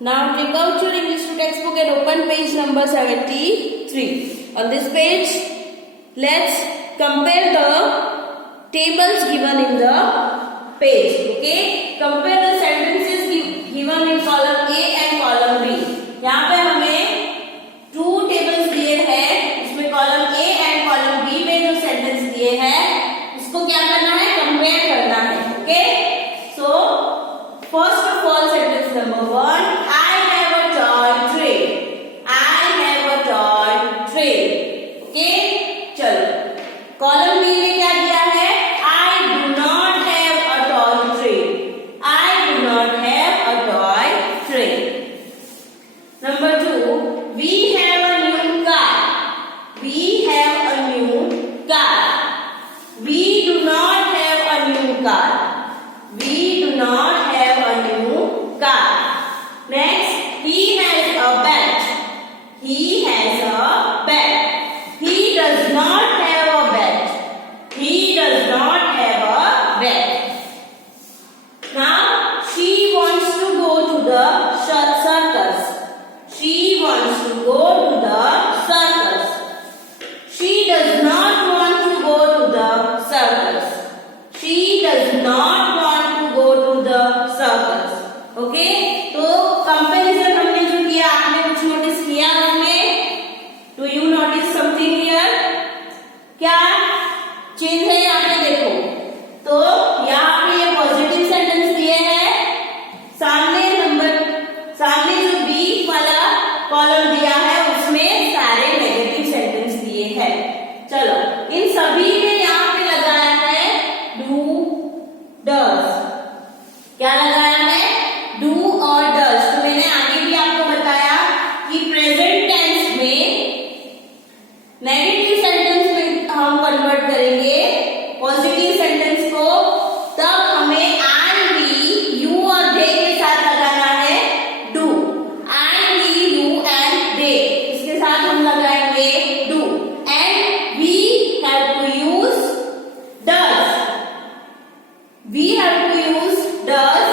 Now take out your English 2 textbook and open page number 73. On this page, let's compare the tables given in the page. Okay? Compare the sentences given in column A and column B. यहाँ पे हमें 2 tables दिए हैं, इसमें column A and column B में जो sentence दिए हैं, उसको क्या करना है? Compare करना है. Okay? So first of all, sentence number 1. I have a toy train. I have a toy train. Okay? चलो. Column B में क्या दिया है? I do not have a toy train. I do not have a toy train. Number 2. We have a new car. We have a new car. We do not have a new car. We do not have a new car. Next, he has a bat. He has a bat. He does not have a bat. He does not have a bat. Now, she wants to go to the circus. She wants to go to the circus. She does not want to go to the circus. She does not want to go to the circus. Okay? तो comparison हमने जो किया, आपने कुछ notice किया उसमें? Do you notice something here? क्या change है यहाँ पे? देखो तो यहाँ पे ये पॉजिटिव सेंटेंस दिए हैं, सामने जो बी वाला कॉलम दिया है उसमें सारे नेगेटिव सेंटेंस दिए हैं. चलो, इन सभी में यहाँ पे लगाया है डू डज. क्या लगाया है? डू और डज. तो मैंने आगे भी आपको बताया कि प्रेजेंट टेंस में नेगेटिव सेंटेंस में हम कन्वर्ट करेंगे पॉजिटिव सेंटेंस को, तब हमें आई वी यू और दे के साथ लगाना है do. I we you and they, इसके साथ हम लगाएंगे do. And we have to use does. We have to use does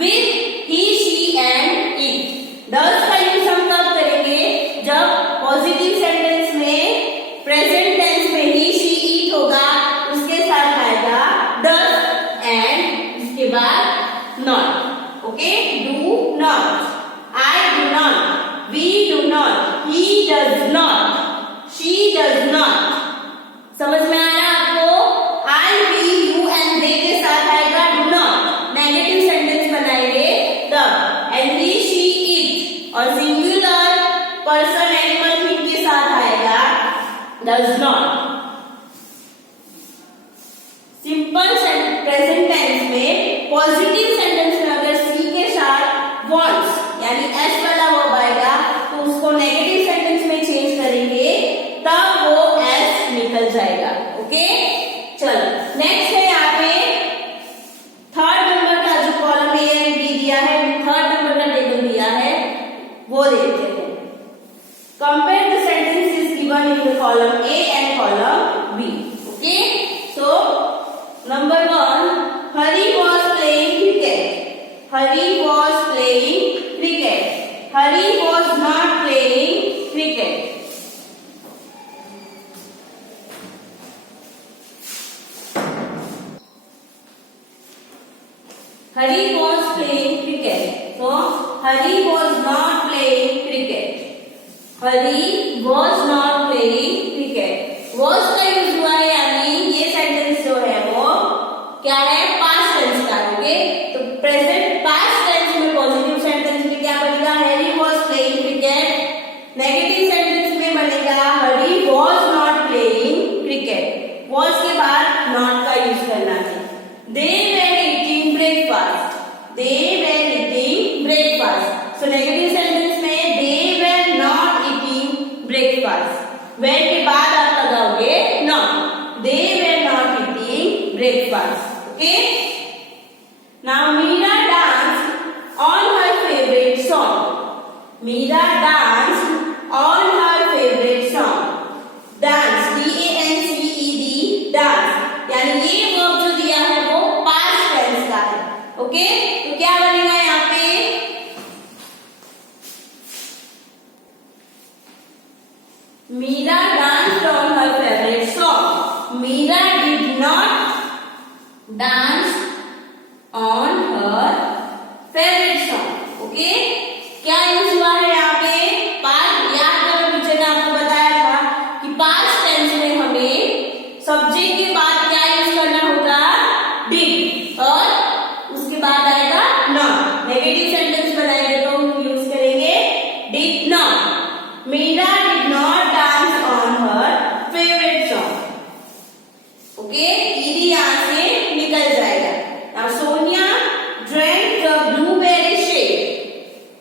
with he, she and it. Does का यूज हम कब करेंगे? जब पॉजिटिव सेंटेंस में प्रेजेंट टेंस में he, she, it होगा, उसके साथ आएगा डज एंड उसके बाद not. Okay? Do not, I do not, we do not, he does not, she does not. समझ में आया आपको? I we you and they के साथ आएगा डू नॉट, नेगेटिव सेंटेंस बनाएंगे तब. एंड ही, शी, इट और सिंगुलर पर्सन एनिमल थिंग के साथ आएगा does not. Simple present tense में पॉजिटिव सेंटेंस में अगर सी के साथ वॉन्ट्स यानी एस वाला वर्ब आएगा तो उसको नेगेटिव सेंटेंस में चेंज करेंगे, तब वो एस निकल जाएगा. ओके? चलो, नेक्स्ट है यहाँ पे थर्ड नंबर का जो कॉलम ए एंड बी दिया है, थर्ड नंबर का टेबल दिया है, वो देखते हैं. Compare the sentences given in the column A and column B. Okay? So number 1, Hari was playing cricket. Hari was playing cricket. Hari was not playing cricket. Hari was playing cricket. So, Hari was not playing cricket. Hari was not playing cricket. Was का use हुआ है, यानी ये sentence जो है वो क्या है? पास्ट टेंस का. ओके? तो प्रेजेंट पास्ट टेंस में पॉजिटिव सेंटेंस में क्या बनेगा? Hari was playing cricket. Negative sentence में बनेगा Hari was not playing cricket. was के बाद not का यूज करना है. They were eating breakfast. They were eating breakfast. So negative sentence में they were not eating breakfast. Were के बाद आप लगाओगे not. They were not eating breakfast. Okay? Now Meera danced on her favorite song. Meera danced on her favorite song. Dance, D-A-N-C-E-D, dance. यानी ये verb जो दिया है वो पास्ट टेंस का है. ओके? तो क्या बनेगा यहाँ पे? Meera danced on her favorite song. Meera did not dance on her favorite song. Okay, क्या यूज हुआ है यहाँ पे? पास्ट। याद करो टीचर ने आपको बताया था कि पास्ट टेंस में हमें सब्जेक्ट के बाद क्या यूज करना होगा? डिड, और उसके बाद आएगा नॉट। नेगेटिव सेंटेंस बनाएंगे तो हम यूज करेंगे did not. Meera did not dance on her favourite song. Okay, ED यहाँ से निकल जाएगा। Now Sonia drank the blueberry shake.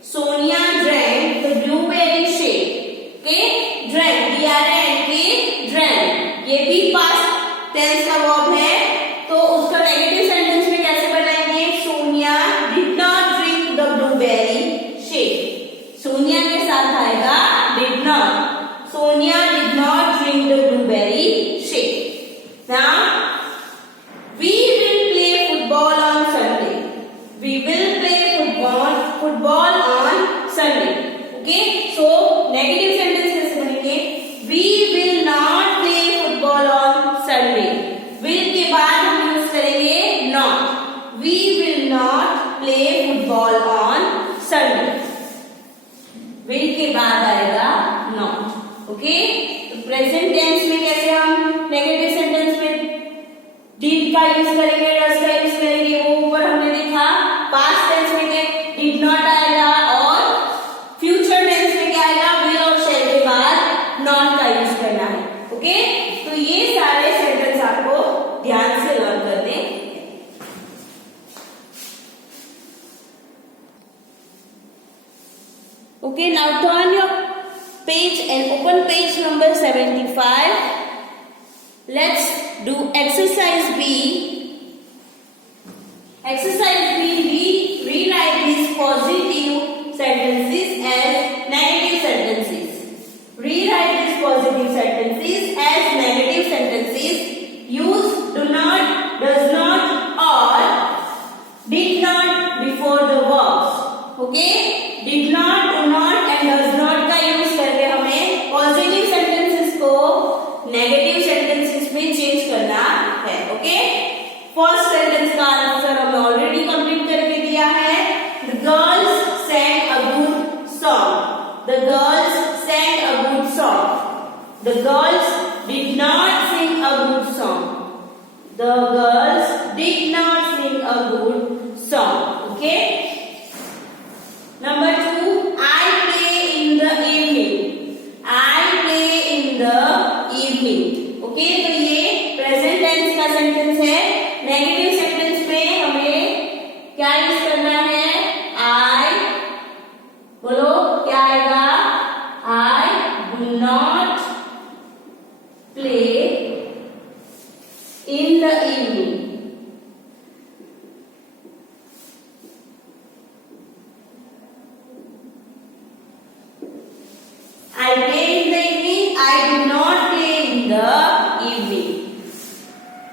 Sonia drank the blueberry shake. Okay, drank, D-R-A-N-K, drank. ये भी पास्ट टेंस का वर्ब है, तो उसका नेगेटिव सेंटेंस में कैसे बनाएंगे? Sonia did not drink the blueberry shake. Sonia के साथ आएगा did not. Sonia did not drink the blueberry shake. Now we will play football on Sunday. We will play football on Sunday. Okay, so negative sentence कैसे बनेंगे? We will not play football on Sunday. Will के बाद हम use करेंगे not. We will not play football on Sunday. Will के बाद आएगा not. Okay, तो प्रेजेंट टेंस में कैसे हम नेगेटिव सेंटेंस में डिड का यूज करेंगे, डज का यूज करेंगे, वो ऊपर हमने देखा। पास्ट टेंस में क्या? डिड नॉट आएगा, और फ्यूचर टेंस में क्या आएगा? विल और शैल के बाद नॉट का यूज करना है। ओके, तो ये सारे सेंटेंस आपको ध्यान से लर्न करने हैं। Okay, now turn your page and open page number 75. Let's do exercise B. Exercise B, rewrite these positive sentences as negative sentences. Rewrite these positive sentences as negative sentences. Use do not, does not, or did not before the verbs. Okay? Did not, do not and does not का use करके हमें positive sentences को negative sentences में change करना है। Okay, first sentence का answer हमने already complete करके दिया है। The girls sang a good song. The girls sang a good song. The girls did not sing a good song. The girls did not sing a good song. Okay, number 2, I play in the evening. I play in the evening. Okay, तो ये present tense का sentence है। Negative sentence में हमें क्या use करना है? आई, बोलो क्या आएगा? आई do not play in the evening. I play in the evening. I do not play in the evening.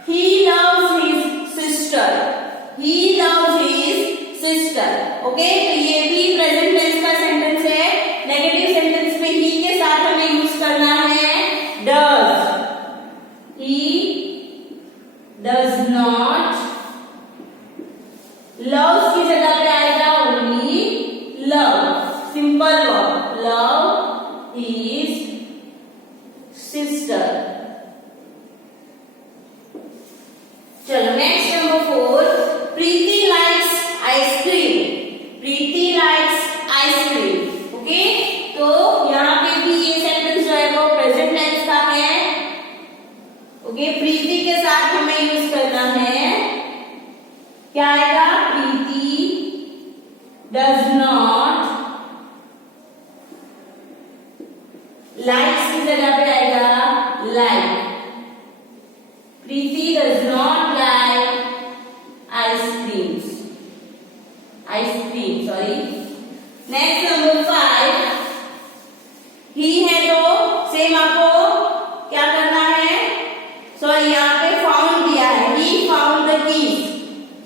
He loves his sister. He loves his sister. Okay, तो ये भी प्रेजेंट टेंस का सेंटेंस है। नेगेटिव सेंटेंस में ही के साथ हमें use करना है does. He does not. Loves की जगह पे आएगा only love. Simple verb. Love his sister. चलो नेक्स्ट नंबर 4. प्रीति likes ice cream. प्रीति likes ice cream. ओके, तो यहाँ पे भी ये सेंटेंस जो है वो प्रेजेंट टेंस का है। ओके, प्रीति के साथ हमें यूज करना है, क्या आएगा? प्रीति does not. लाइक्स की जगह पे आएगा like. Preeti does not like ice cream. Sorry. Next number 5. ही है तो सेम आपको क्या करना है? सॉरी, यहाँ पे फाउंड दिया है. He found the keys.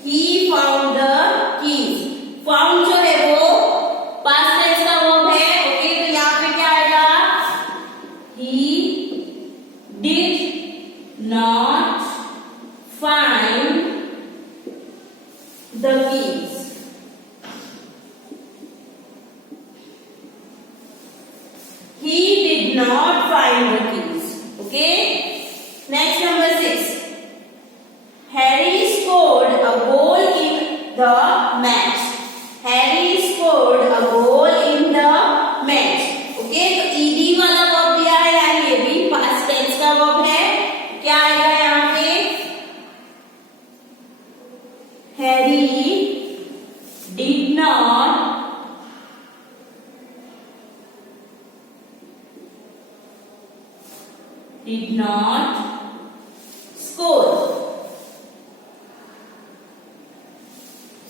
He found the keys. Found जो है वो पास्ट टेंस का वर्ब है. ओके, तो यहाँ पे क्या आएगा? He not find the keys. Okay. Next, number 6. Harry scored a goal in the match. Harry scored a goal in the match. Okay, तो ed वाला वर्ब दिया है, यानी ये भी पास्ट टेंस का वर्ब है. क्या आएगा यहाँ पे? Harry did not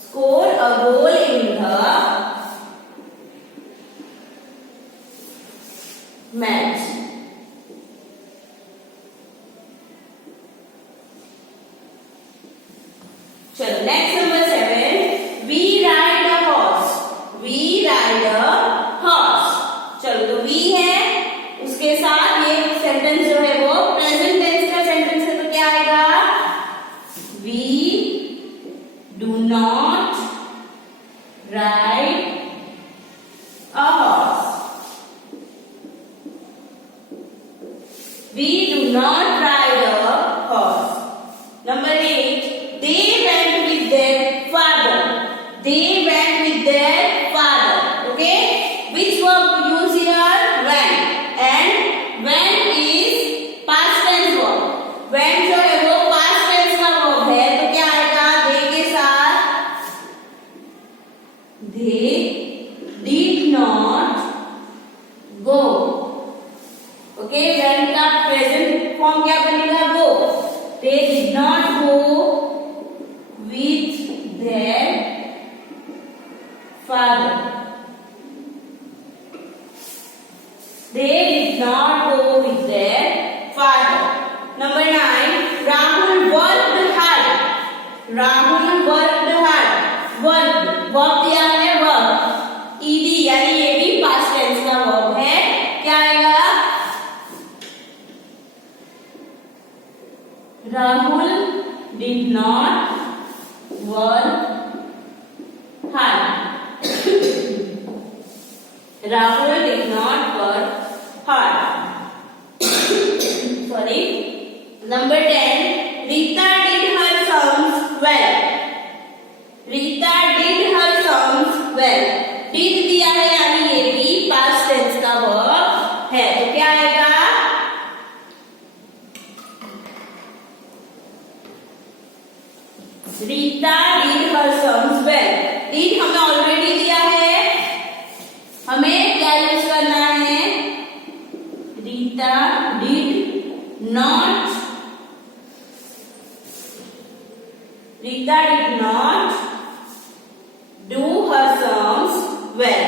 score a goal in the match. चलो next number 7. We ride a horse. We ride a horse. चलो तो we है, उसके साथ ये सेंटेंस जो है वो प्रेजेंट टेंस का सेंटेंस है, तो क्या आएगा? We do not ride a horse. We do not ride a horse. Number 8. They went with their father. They went with their father. Okay? Which verb to use here? Went. And went is past tense verb. Went जो है वो past tense का verb है, तो क्या आएगा? they के साथ they did not go. Okay? went का present form क्या बनेगा? go. They did not go with their father. They did not go with their father. Number 9. Rahul worked hard. Rahul worked hard. Worked verb दिया है verb. ed यानी ये भी past tense का verb है. क्या आएगा? Rahul did not work hard. Rahul did not work hard. Sorry. Number 10. Rita did her sums well. Rita did her sums well. Did दिया है, यानी ये भी पास्ट टेंस का वर्ब है, तो क्या आएगा? Rita did her sums well. Did हमें ऑलरेडी दिया है, हमें क्या यूज करना है? Rita did not do her sums well.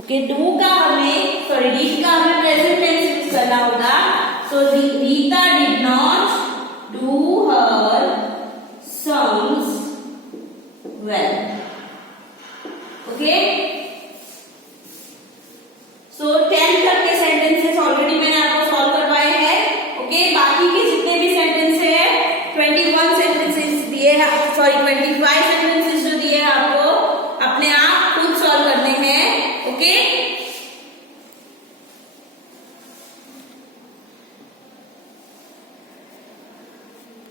Okay, do का हमें did का हमें प्रेजेंट टेंस यूज करना होगा. So Rita did not do her sums well. Okay? So 10 तक के सेंटेंसेस ऑलरेडी मैंने आपको सॉल्व करवाए हैं. ओके, बाकी के जितने भी सेंटेंस है 21 सेंटेंसेस दिए हैं, 25